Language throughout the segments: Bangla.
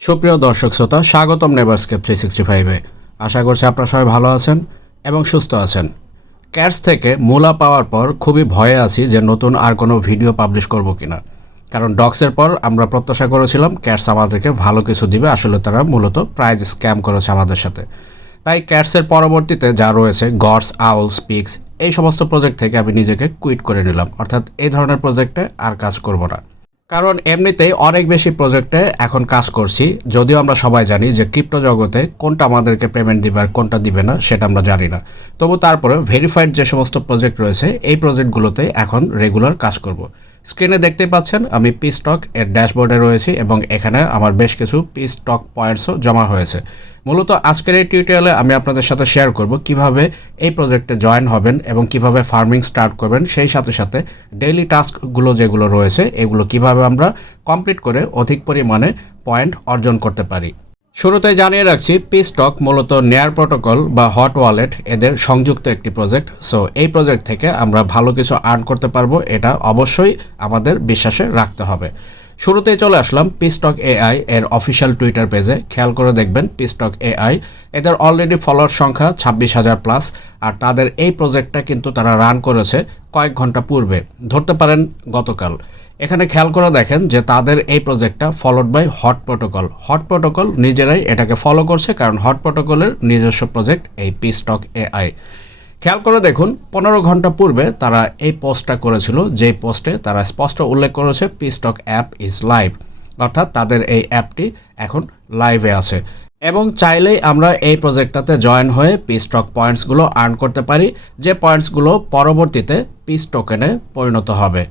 সুপ্রিয় দর্শক শ্রোতা, স্বাগতম নেভারস্কেপ থ্রি সিক্সটি ফাইভে আশা করছি আপনারা সবাই ভালো আছেন এবং সুস্থ আছেন। ক্যাটস থেকে মূলা পাওয়ার পর খুবই ভয়ে আছি যে নতুন আর কোনো ভিডিও পাবলিশ করব কিনা। কারণ ডক্সের পর আমরা প্রত্যাশা করেছিলাম ক্যাটস আমাদেরকে ভালো কিছু দিবে, আসলে তারা মূলত প্রাইজ স্ক্যাম করেছে আমাদের সাথে। তাই ক্যাটসের পরবর্তীতে যা রয়েছে, গডস আউল স্পিক্স এই সমস্ত প্রজেক্ট থেকে আমি নিজেকে কুইট করে নিলাম। অর্থাৎ এই ধরনের প্রজেক্টে আর কাজ করব না। কারণ এমনিতেই অনেক বেশি প্রজেক্টে এখন কাজ করছি। যদিও আমরা সবাই জানি যে ক্রিপ্টো জগতে কোনটা আমাদেরকে পেমেন্ট দিবে আর কোনটা দিবে না, সেটা আমরা জানি না। তবু তারপরে ভেরিফাইড যে সমস্ত প্রজেক্ট রয়েছে, এই প্রজেক্টগুলোতে এখন রেগুলার কাজ করব। স্ক্রিনে দেখতে পাচ্ছেন, আমি পি স্টক এর ড্যাশবোর্ডে রয়েছি এবং এখানে আমার বেশ কিছু পি স্টক পয়েন্টসও জমা হয়েছে। মূলত আজকের এই টিউটোরিয়ালে আমি আপনাদের সাথে শেয়ার করব কীভাবে এই প্রজেক্টে জয়েন হবেন এবং কীভাবে ফার্মিং স্টার্ট করবেন, সেই সাথে সাথে ডেইলি টাস্কগুলো যেগুলো রয়েছে, এগুলো কীভাবে আমরা কমপ্লিট করে অধিক পরিমাণে পয়েন্ট অর্জন করতে পারি। শুরুতেই জানিয়ে রাখছি পি স্টক মূলত নেয়ার প্রোটোকল বা হট ওয়ালেট এদের সংযুক্ত একটি প্রজেক্ট সো এই প্রজেক্ট থেকে আমরা ভালো কিছু আর্ন করতে পারব, এটা অবশ্যই আমাদের বিশ্বাসে রাখতে হবে। শুরুতেই চলে আসলাম পিস্টক এআই এর অফিসিয়াল টুইটার পেজে খেয়াল করে দেখবেন পিস্টক এআই এদের অলরেডি ফলোয়ার সংখ্যা ছাব্বিশ হাজার প্লাস আর তাদের এই প্রজেক্টটা কিন্তু তারা রান করেছে কয়েক ঘণ্টা পূর্বে। ধরতে পারেন গতকাল। এখানে খেয়াল করে দেখেন যে তাদের এই প্রজেক্টটা followed by hot protocol hot protocol নিজেরাই এটাকে ফলো করছে কারণ হট প্রোটোকলের নিজস্ব প্রজেক্ট এই পিস্টক এআই খেয়াল করে দেখুন, পনেরো ঘণ্টা পূর্বে তারা এই পোস্টটা করেছিল, যেই পোস্টে তারা স্পষ্ট উল্লেখ করেছে পিস্টক অ্যাপ ইজ লাইভ অর্থাৎ তাদের এই অ্যাপটি এখন লাইভে আছে। এবং চাইলেই আমরা এই প্রজেক্টটাতে জয়েন হয়ে পিস্টক পয়েন্টসগুলো আর্ন করতে পারি, যে পয়েন্টসগুলো পরবর্তীতে পিস টোকেনে পরিণত হবে।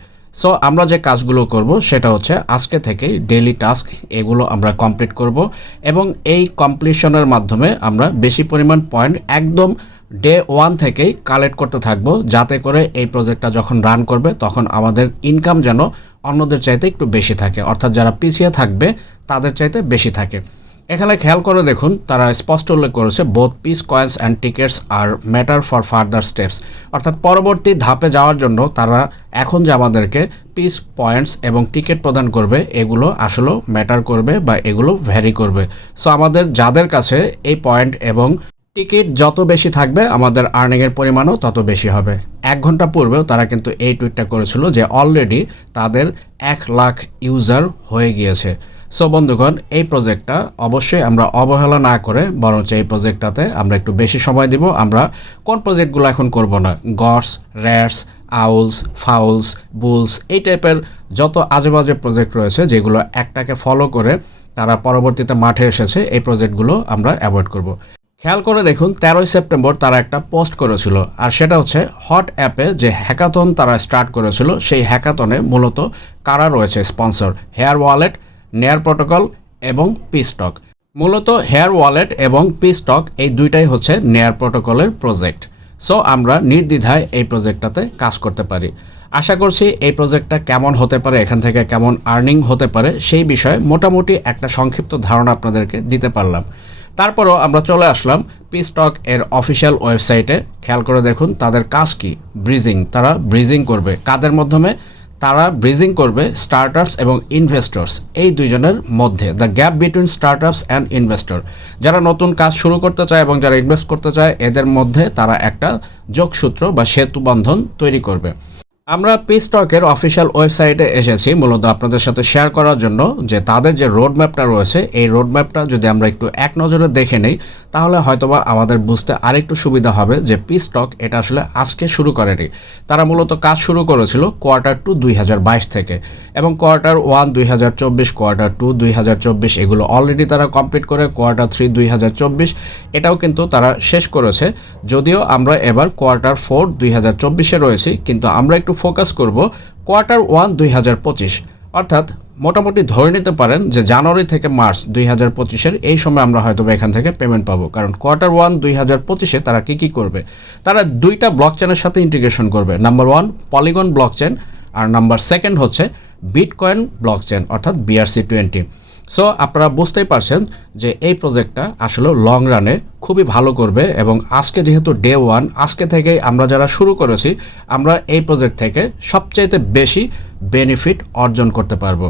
সো আমরা যে কাজগুলো করব, সেটা হচ্ছে আজকে থেকেই ডেইলি টাস্ক এগুলো আমরা কমপ্লিট করব এবং এই কমপ্লিশনের মাধ্যমে আমরা বেশি পরিমাণ পয়েন্ট একদম ডে ওয়ান থেকেই কালেক্ট করতে থাকব, যাতে করে এই প্রজেক্টটা যখন রান করবে, তখন আমাদের ইনকাম যেন অন্যদের চাইতে একটু বেশি থাকে। অর্থাৎ যারা পিছিয়ে থাকবে, তাদের চাইতে বেশি থাকে। এখানে খেয়াল করে দেখুন, তারা স্পষ্ট উল্লেখ করেছে both piece coins and tickets are matter for further steps অর্থাৎ পরবর্তী ধাপে যাওয়ার জন্য তারা এখন যে আমাদেরকে পিস পয়েন্টস এবং টিকিট প্রদান করবে, এগুলো আসলেও ম্যাটার করবে বা এগুলো ভ্যারি করবে। সো আমাদের যাদের কাছে এই পয়েন্ট এবং টিকিট যত বেশি থাকবে, আমাদের আর্নিংয়ের পরিমাণও তত বেশি হবে। এক ঘণ্টা পূর্বেও তারা কিন্তু এই টুইটটা করেছিল যে অলরেডি তাদের এক লাখ ইউজার হয়ে গিয়েছে। সো বন্ধুগণ, এই প্রজেক্টটা অবশ্যই আমরা অবহেলা না করে, বরঞ্চ এই প্রজেক্টটাতে আমরা একটু বেশি সময় দিব। আমরা কোন প্রজেক্টগুলো এখন করব না? Gods, rats owls fowls bulls এই টাইপের যত আজে বাজে প্রজেক্ট রয়েছে, যেগুলো একটাকে ফলো করে তারা পরবর্তীতে মাঠে এসেছে, এই প্রজেক্টগুলো আমরা অ্যাভয়েড করব। খেয়াল করে দেখুন, তেরোই সেপ্টেম্বর তারা একটা পোস্ট করেছিল, আর সেটা হচ্ছে হট অ্যাপে যে হ্যাকাথন তারা স্টার্ট করেছিল, সেই হ্যাকাথনে মূলত কারা রয়েছে sponsor HERE wallet NEAR protocol এবং পিস্টক। মূলত হেয়ার ওয়ালেট এবং পিস্টক এই দুইটাই হচ্ছে নেয়ার প্রোটোকলের প্রজেক্ট। সো, আমরা নির্দ্বিধায় এই প্রজেক্টটাতে কাজ করতে পারি। আশা করছি এই প্রজেক্টটা কেমন হতে পারে, এখান থেকে কেমন আর্নিং হতে পারে, সেই বিষয়ে মোটামুটি একটা সংক্ষিপ্ত ধারণা আপনাদেরকে দিতে পারলাম। তারপরও আমরা চলে আসলাম পিস্টক এর অফিসিয়াল ওয়েবসাইটে। খেয়াল করে দেখুন, তাদের কাজ কি? ব্রিজিং। তারা ব্রিজিং করবে। কাদের মাধ্যমে? তারা ব্রিজিং করবে স্টার্টার্স এবং ইনভেস্টর্স এই দুইজনের মধ্যে the gap between startups and investor যারা নতুন কাজ শুরু করতে চায় এবং যারা ইনভেস্ট করতে চায়, এদের মধ্যে তারা একটা যোগসূত্র বা সেতু বন্ধন তৈরি করবে। আমরা পিস্টকের অফিসিয়াল ওয়েবসাইটে এসেছি, মূলত আপনাদের সাথে শেয়ার করার জন্য যে তাদের যে রোড ম্যাপটা রয়েছে, এই রোড ম্যাপটা যদি আমরা একটু এক নজরে দেখে নেই তাহলে হয়তোবা আমাদের বুঝতে আরেকটু সুবিধা হবে যে পিস্টক এটা আসলে আজকে শুরু করেনি। তারা মূলত কাজ শুরু করেছিল কোয়ার্টার টু দুই হাজার বাইশ থেকে এবং কোয়ার্টার ওয়ান দুই হাজার চব্বিশ কোয়ার্টার টু দুই হাজার চব্বিশ এগুলো অলরেডি তারা কমপ্লিট করে কোয়ার্টার থ্রি দুই হাজার চব্বিশ এটাও কিন্তু তারা শেষ করেছে। যদিও আমরা এবার কোয়ার্টার ফোর দুই রয়েছি, কিন্তু আমরা একটু ফোকাস করব কোয়ার্টার ওয়ান দুই হাজার পঁচিশ। অর্থাৎ মোটামুটি ধরে নিতে পারেন যে জানুয়ারি থেকে মার্চ দুই হাজার পঁচিশের এই সময় আমরা হয়তো এখান থেকে পেমেন্ট পাবো। কারণ কোয়ার্টার ওয়ান দুই হাজার পঁচিশে তারা কী কী করবে? তারা দুইটা ব্লক চেনের সাথে ইন্টিগ্রেশন করবে। Number one Polygon block chain আর নাম্বার সেকেন্ড হচ্ছে বিটকয়েন ব্লক চেন অর্থাৎ বিআরসি টোয়েন্টি সো আপনারা বুঝতেই পারছেন যে এই প্রজেক্টটা আসলে লং রানে খুবই ভালো করবে এবং আজকে যেহেতু ডে ওয়ান আজকে থেকেই আমরা যারা শুরু করেছি, আমরা এই প্রজেক্ট থেকে সবচাইতে বেশি বেনিফিট অর্জন করতে পারব।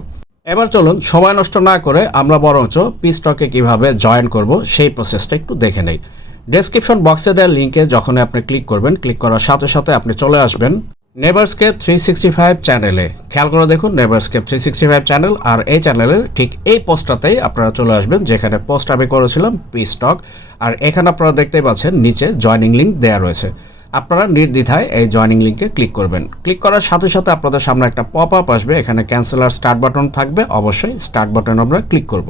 এবার চলুন, সময় নষ্ট না করে আমরা বরঞ্চ পিস্টকে কীভাবে জয়েন করব সেই প্রসেসটা একটু দেখে নেই। ডেসক্রিপশন বক্সে দেওয়া লিঙ্কে যখন আপনি ক্লিক করবেন ক্লিক করার সাথে সাথে আপনি চলে আসবেন নেভারস্কেপ থ্রি সিক্সটি ফাইভ চ্যানেলে খেয়াল করে দেখুন নেভারস্কেপ থ্রি সিক্সটি ফাইভ চ্যানেল আর এই চ্যানেলের ঠিক এই পোস্টটাতেই আপনারা চলে আসবেন, যেখানে পোস্ট আমি করেছিলাম পিস্টক আর এখানে আপনারা দেখতেই পাচ্ছেন, নিচে জয়নিং লিঙ্ক দেওয়া রয়েছে। আপনারা নির্দ্বিধায় এই জয়নিং লিঙ্কে ক্লিক করবেন। ক্লিক করার সাথে সাথে আপনাদের সামনে একটা পপ আপ আসবে। এখানে ক্যান্সেল আর স্টার্ট বাটন থাকবে। অবশ্যই স্টার্ট বাটন আমরা ক্লিক করব।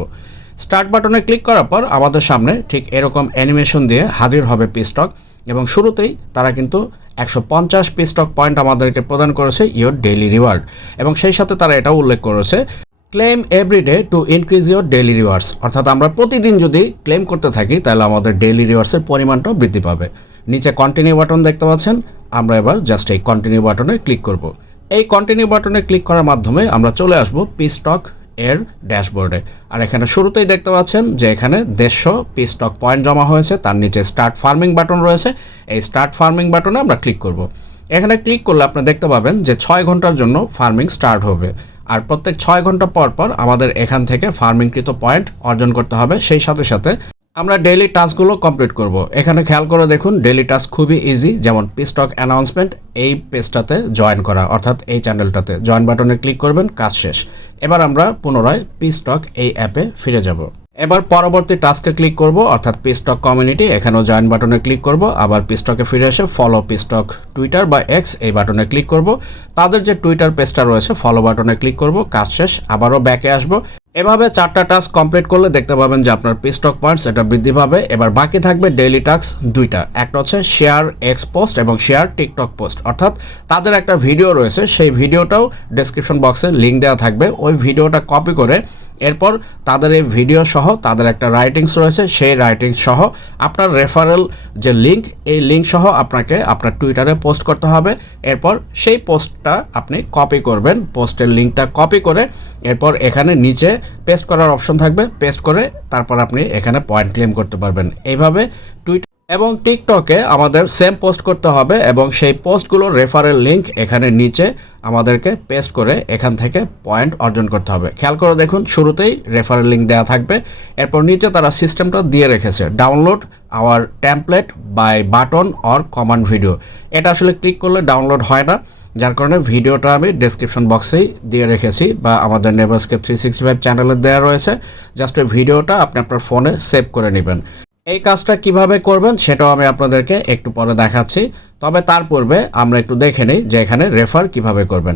স্টার্ট বাটনে ক্লিক করার পর আমাদের সামনে ঠিক এরকম অ্যানিমেশন দিয়ে হাজির হবে পিস্টক এবং শুরুতেই তারা কিন্তু একশো পঞ্চাশ পিস্টক পয়েন্ট আমাদেরকে প্রদান করেছে ইয়োর ডেইলি রিওয়ার্ড এবং সেই সাথে তারা এটাও উল্লেখ করেছে claim everyday to increase your daily rewards অর্থাৎ আমরা প্রতিদিন যদি ক্লেম করতে থাকি, তাহলে আমাদের ডেইলি রিওয়ার্ডসের পরিমাণটাও বৃদ্ধি পাবে। নিচে কন্টিনিউ বাটন দেখতে পাচ্ছেন। আমরা এবার জাস্ট এই কন্টিনিউ বাটনে ক্লিক করব। এই কন্টিনিউ বাটনে ক্লিক করার মাধ্যমে আমরা চলে আসব পিস্টক এর ড্যাশবোর্ডে আর এখানে শুরুতেই দেখতে পাচ্ছেন যে এখানে দেড়শো পিস্টক পয়েন্ট জমা হয়েছে, তার নিচে স্টার্ট ফার্মিং বাটন রয়েছে। এই স্টার্ট ফার্মিং বাটনে আমরা ক্লিক করব। এখানে ক্লিক করলে আপনি দেখতে পাবেন যে ছয় ঘণ্টার জন্য ফার্মিং স্টার্ট হবে। আর প্রত্যেক ছয় ঘণ্টা পর পর আমাদের এখান থেকে ফার্মিংকৃত পয়েন্ট অর্জন করতে হবে। সেই সাথে সাথে আমরা ডেইলি টাস্কগুলো কমপ্লিট করব। এখানে খেয়াল করে দেখুন ডেইলি টাস্ক খুবই ইজি যেমন পিস্টক অ্যানাউন্সমেন্ট এই পেজটাতে জয়েন করা, অর্থাৎ এই চ্যানেলটাতে জয়েন বাটনে ক্লিক করবেন, কাজ শেষ। এবার আমরা পুনরায় পিস্টক এই অ্যাপে ফিরে যাব। এবার পরবর্তী টাস্কে ক্লিক করব, অর্থাৎ পিস্টক কমিউনিটি এখানেও জয়েন বাটনে ক্লিক করব। আবার পিস্টকে ফিরে এসে ফলো পিস্টক টুইটার বা এক্স এই বাটনে ক্লিক করব। তাদের যে টুইটার পেজটা রয়েছে ফলো বাটনে ক্লিক করব, কাজ শেষ। আবারও ব্যাকে আসব। এভাবে চারটা টাস্ক কমপ্লিট করলে দেখতে পাবেন যে আপনার পিস্টক পয়েন্টস এটা বৃদ্ধি পাবে। এবার বাকি থাকবে ডেইলি টাস্ক দুইটা। একটা হচ্ছে শেয়ার এক্স পোস্ট এবং শেয়ার টিকটক পোস্ট অর্থাৎ তাদের একটা ভিডিও রয়েছে, সেই ভিডিওটাও ডেসক্রিপশন বক্সে লিঙ্ক দেওয়া থাকবে। ওই ভিডিওটা কপি করে এরপর তাদের এই ভিডিও সহ তাদের একটা রাইটিংস রয়েছে, সেই রাইটিংস সহ আপনার রেফারেল যে লিঙ্ক এই লিঙ্ক সহ আপনাকে আপনার টুইটারে পোস্ট করতে হবে। এরপর সেই পোস্টটা আপনি কপি করবেন পোস্টের লিঙ্কটা কপি করে এরপর এখানে নিচে পেস্ট করার অপশন থাকবে পেস্ট করে তারপর আপনি এখানে পয়েন্ট ক্লেম করতে পারবেন। এইভাবে টুইট এবং টিকটকে আমাদের সেম পোস্ট করতে হবে এবং সেই পোস্টগুলোর রেফারেল লিঙ্ক এখানে নিচে আমাদেরকে পেস্ট করে এখান থেকে পয়েন্ট অর্জন করতে হবে। খেয়াল করে দেখুন, শুরুতেই রেফারেল লিঙ্ক দেওয়া থাকবে। এরপর নিচে তারা সিস্টেমটা দিয়ে রেখেছে। Download our template by button or command video এটা আসলে ক্লিক করলে ডাউনলোড হয় না। যার কারণে ভিডিওটা আমি ডেসক্রিপশন বক্সেই দিয়ে রেখেছি বা আমাদের নেভারস্কেপ থ্রি সিক্সটি ফাইভ চ্যানেলে দেওয়া রয়েছে। জাস্ট ওই ভিডিওটা আপনি আপনার ফোনে সেভ করে নেবেন। এই কাজটা কীভাবে করবেন সেটাও আমি আপনাদেরকে একটু পরে দেখাচ্ছি। তবে তার পূর্বে আমরা একটু দেখে নিই যে এখানে রেফার কীভাবে করবেন।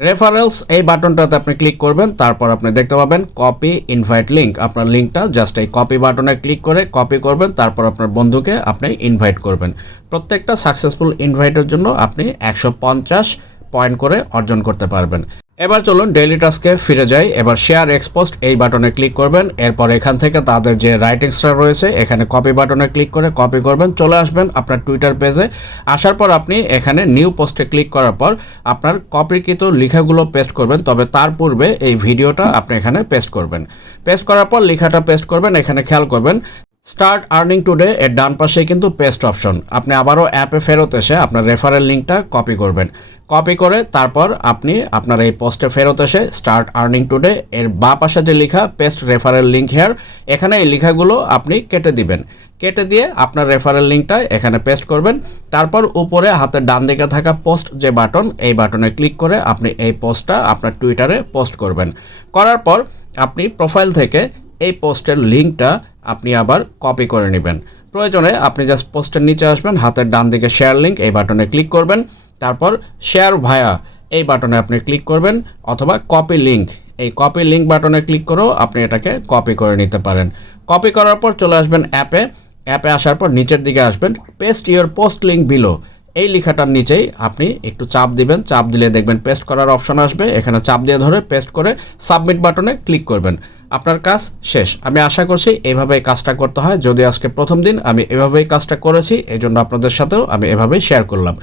রেফারেলস এই বাটনটাতে আপনি ক্লিক করবেন, তারপর আপনি দেখতে পাবেন কপি ইনভাইট লিঙ্ক আপনার লিঙ্কটা জাস্ট এই কপি বাটনে ক্লিক করে কপি করবেন, তারপর আপনার বন্ধুকে আপনি ইনভাইট করবেন। প্রত্যেকটা সাকসেসফুল ইনভাইটের জন্য আপনি একশো পঞ্চাশ পয়েন্ট করে অর্জন করতে পারবেন। এবার চলুন ডেইলি টাস্কে ফিরে যাই। এবার শেয়ার এক্সপোস্ট এই বাটনে ক্লিক করবেন। এরপর এখান থেকে তাদের যে রাইটিংসটা রয়েছে, এখানে কপি বাটনে ক্লিক করে কপি করবেন। চলে আসবেন আপনার টুইটার পেজে আসার পর আপনি এখানে নিউ পোস্টে ক্লিক করার পর আপনার কপিকৃত লেখাগুলো পেস্ট করবেন। তবে তার পূর্বে এই ভিডিওটা আপনি এখানে পেস্ট করবেন। পেস্ট করার পর লেখাটা পেস্ট করবেন। এখানে খেয়াল করবেন স্টার্ট আর্নিং টুডে এর ডান পাশে কিন্তু পেস্ট অপশন আপনি আবারও অ্যাপে ফেরত এসে আপনার রেফারেল লিঙ্কটা কপি করবেন। কপি করে তারপর আপনি আপনার এই পোস্টে ফেরত এসে স্টার্ট আর্নিং টুডে এর বা পাশে যে লেখা পেস্ট রেফারেল লিঙ্ক হেয়ার এখানে এই লেখাগুলো আপনি কেটে দিবেন। কেটে দিয়ে আপনার রেফারেল লিঙ্কটা এখানে পেস্ট করবেন। তারপর উপরে হাতের ডান দিকে থাকা পোস্ট যে বাটন এই বাটনে ক্লিক করে আপনি এই পোস্টটা আপনার টুইটারে পোস্ট করবেন। করার পর আপনি প্রোফাইল থেকে এই পোস্টের লিঙ্কটা আপনি আবার কপি করে নেবেন। প্রয়োজনে আপনি জাস্ট পোস্টের নিচে আসবেন, হাতের ডান দিকে শেয়ার লিঙ্ক এই বাটনে ক্লিক করবেন। তারপর শেয়ার ভায়া এই বাটনে আপনি ক্লিক করবেন অথবা কপি লিঙ্ক এই কপি লিঙ্ক বাটনে ক্লিক করেও আপনি এটাকে কপি করে নিতে পারেন। কপি করার পর চলে আসবেন অ্যাপে। অ্যাপে আসার পর নিচের দিকে আসবেন paste your post link below এই লেখাটার নিচেই আপনি একটু চাপ দিবেন। চাপ দিলে দেখবেন পেস্ট করার অপশন আসবে। এখানে চাপ দিয়ে ধরে পেস্ট করে সাবমিট বাটনে ক্লিক করবেন। আপনার কাজ শেষ। আমি আশা করছি এইভাবেই কাজটা করতে হয়। যদি আজকে প্রথম দিন আমি এভাবেই কাজটা করেছি এই জন্য আপনাদের সাথেও আমি এভাবেই শেয়ার করলাম।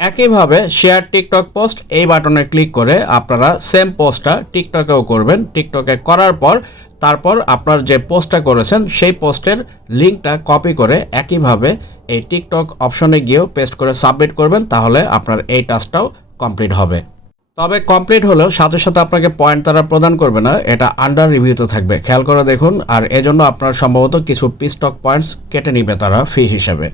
একইভাবে শেয়ার টিকটক পোস্ট এই বাটনে ক্লিক করে আপনারা সেম পোস্টটা টিকটকেও করবেন। টিকটকে করার পর তারপর আপনার যে পোস্টটা করেছেন, সেই পোস্টের লিঙ্কটা কপি করে একইভাবে এই টিকটক অপশনে গিয়েও পেস্ট করে সাবমিট করবেন, তাহলে আপনার এই টাস্কটাও কমপ্লিট হবে। তবে কমপ্লিট হলেও সাথে সাথে আপনাকে পয়েন্ট তারা প্রদান করবে না, এটা আন্ডার রিভিউতে থাকবে। খেয়াল করে দেখুন, আর এজন্য আপনার সম্ভবত কিছু পিস্টক পয়েন্টস কেটে নিবে তারা ফি হিসেবে।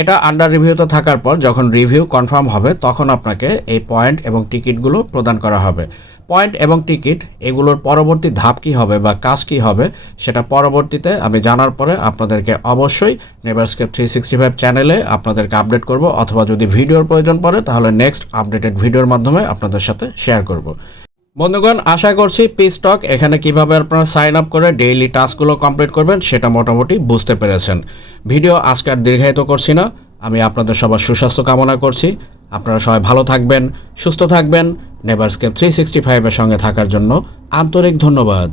এটা আন্ডার রিভিউতে থাকার পর যখন রিভিউ কনফার্ম হবে, তখন আপনাকে এই পয়েন্ট এবং টিকিটগুলো প্রদান করা হবে। পয়েন্ট এবং টিকিট এগুলোর পরবর্তী ধাপ কী হবে বা কাজ কী হবে, সেটা পরবর্তীতে আমি জানার পরে আপনাদেরকে অবশ্যই নেভারস্কেপ থ্রি সিক্সটি ফাইভ চ্যানেলে আপনাদেরকে আপডেট করব, অথবা যদি ভিডিওর প্রয়োজন পড়ে, তাহলে নেক্সট আপডেটেড ভিডিওর মাধ্যমে আপনাদের সাথে শেয়ার করব। বন্ধুগণ, আশা করছি পি স্টক এখানে কীভাবে আপনারা সাইন আপ করে ডেইলি টাস্কগুলো কমপ্লিট করবেন সেটা মোটামুটি বুঝতে পেরেছেন। ভিডিও আজকে আর দীর্ঘায়িত করছি না। আমি আপনাদের সবার সুস্বাস্থ্য কামনা করছি। আপনারা সবাই ভালো থাকবেন, সুস্থ থাকবেন। নেভারস্কেপ থ্রি সিক্সটি ফাইভের সঙ্গে থাকার জন্য আন্তরিক ধন্যবাদ।